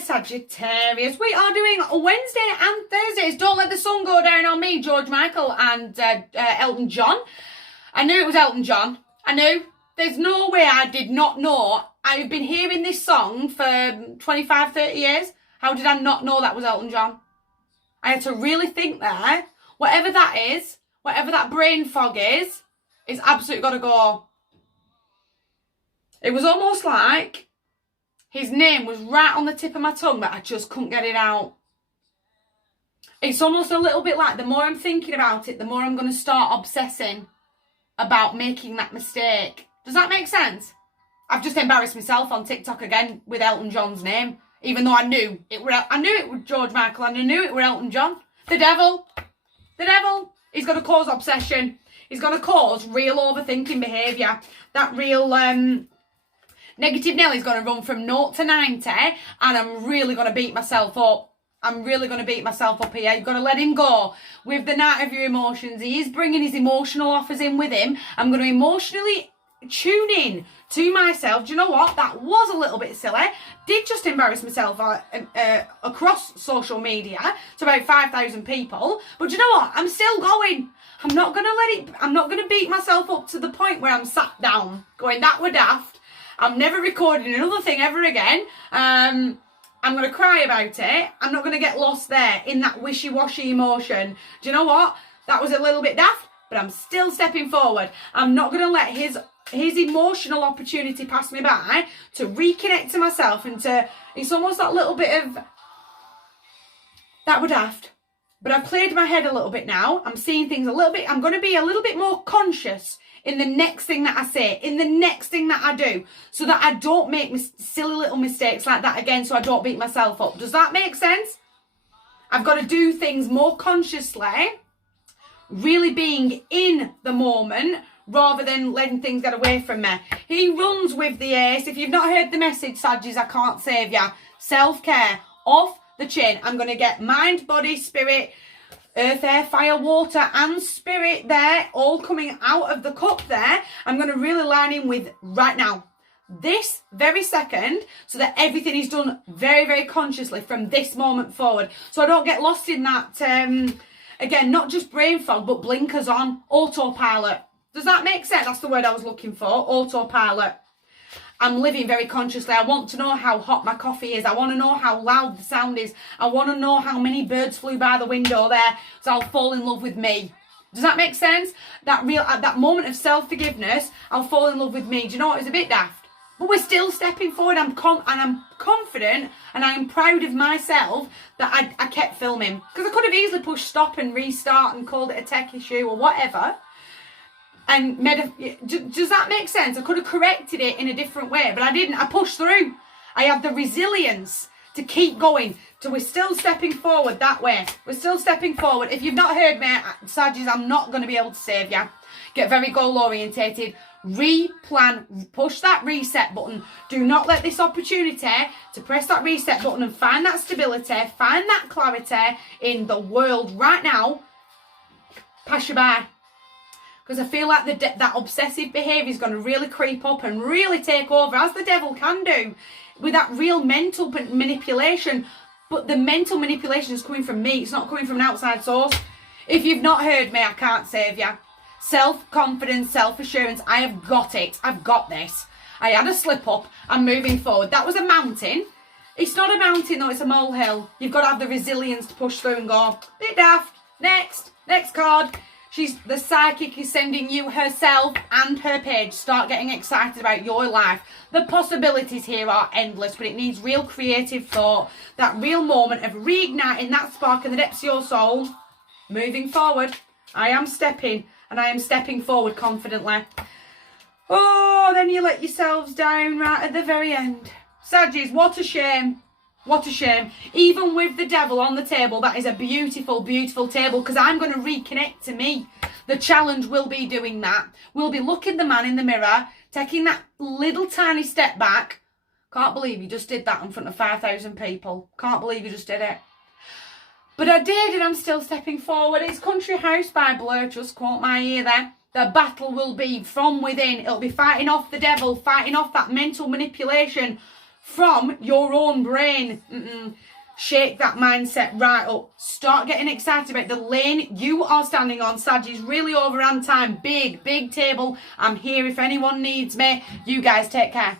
Sagittarius. We are doing Wednesday and Thursdays. Don't let the sun go down on me, George Michael and Elton John. I knew it was Elton John. I knew. There's no way I did not know. I've been hearing this song for 25, 30 years. How did I not know that was Elton John? I had to really think there. Whatever that is, whatever that brain fog is, it's absolutely got to go. It was almost like his name was right on the tip of my tongue, but I just couldn't get it out. It's almost a little bit like the more I'm thinking about it, the more I'm going to start obsessing about making that mistake. Does that make sense? I've just embarrassed myself on TikTok again with Elton John's name, even though I knew it was George Michael and I knew it were Elton John. The devil, he's going to cause obsession. He's going to cause real overthinking behaviour. That real negative Nelly's going to run from 0 to 90 and I'm really going to beat myself up. I'm really going to beat myself up here. You've got to let him go with the night of your emotions. He is bringing his emotional offers in with him. I'm going to emotionally tune in to myself. Do you know what? That was a little bit silly. Did just embarrass myself across social media to about 5,000 people. But do you know what? I'm still going. I'm not going to beat myself up to the point where I'm sat down going, that were daft. I'm never recording another thing ever again. I'm going to cry about it. I'm not going to get lost there in that wishy-washy emotion. Do you know what? That was a little bit daft, but I'm still stepping forward. I'm not going to let his emotional opportunity pass me by to reconnect to myself and to, it's almost that little bit of, that were daft. But I've cleared my head a little bit now. I'm seeing things a little bit, I'm going to be a little bit more conscious in the next thing that I say, in the next thing that I do, so that I don't make silly little mistakes like that again, so I don't beat myself up. Does that make sense? I've got to do things more consciously, really being in the moment, rather than letting things get away from me. He runs with the ace. If you've not heard the message, Saggies, I can't save ya. Self-care, off the chin. I'm going to get mind, body, spirit, earth, air, fire, water and spirit there, all coming out of the cup there. I'm going to really line in with right now, this very second, so that everything is done very, very consciously from this moment forward. So I don't get lost in that, again, not just brain fog, but blinkers on, autopilot. Does that make sense? That's the word I was looking for, autopilot. I'm living very consciously. I want to know how hot my coffee is. I want to know how loud the sound is. I want to know how many birds flew by the window there, so I'll fall in love with me. Does that make sense? That at that moment of self-forgiveness, I'll fall in love with me. Do you know what? It's a bit daft. But we're still stepping forward. I'm confident and I am proud of myself that I kept filming. Because I could have easily pushed stop and restart and called it a tech issue or whatever. And does that make sense? I could have corrected it in a different way, but I didn't. I pushed through. I had the resilience to keep going. So we're still stepping forward that way. We're still stepping forward. If you've not heard me, Saggies, I'm not going to be able to save you. Get very goal orientated. Replan. Push that reset button. Do not let this opportunity to press that reset button and find that stability, find that clarity in the world right now pass you by. Because I feel like that obsessive behaviour is going to really creep up and really take over, as the devil can do, with that real mental manipulation. But the mental manipulation is coming from me. It's not coming from an outside source. If you've not heard me, I can't save you. Self-confidence, self-assurance. I have got it. I've got this. I had a slip-up. I'm moving forward. That was a mountain. It's not a mountain, though. It's a molehill. You've got to have the resilience to push through and go, bit daft. Next card. The psychic is sending you herself and her page. Start getting excited about your life. The possibilities here are endless, but it needs real creative thought. That real moment of reigniting that spark in the depths of your soul. Moving forward. I am stepping, and I am stepping forward confidently. Oh, then you let yourselves down right at the very end. Saggies, what a shame. What a shame. Even with the devil on the table, that is a beautiful, beautiful table, because I'm going to reconnect to me. The challenge will be doing that. We'll be looking the man in the mirror, taking that little tiny step back. Can't believe you just did that in front of 5,000 people. Can't believe you just did it. But I did, and I'm still stepping forward. It's Country House by Blur, just quote my ear there. The battle will be from within. It'll be fighting off the devil, fighting off that mental manipulation from your own brain. Shake that mindset right up. Start getting excited about the lane you are standing on. Sag is really overrun time. Big table. I'm here if anyone needs me. You guys take care.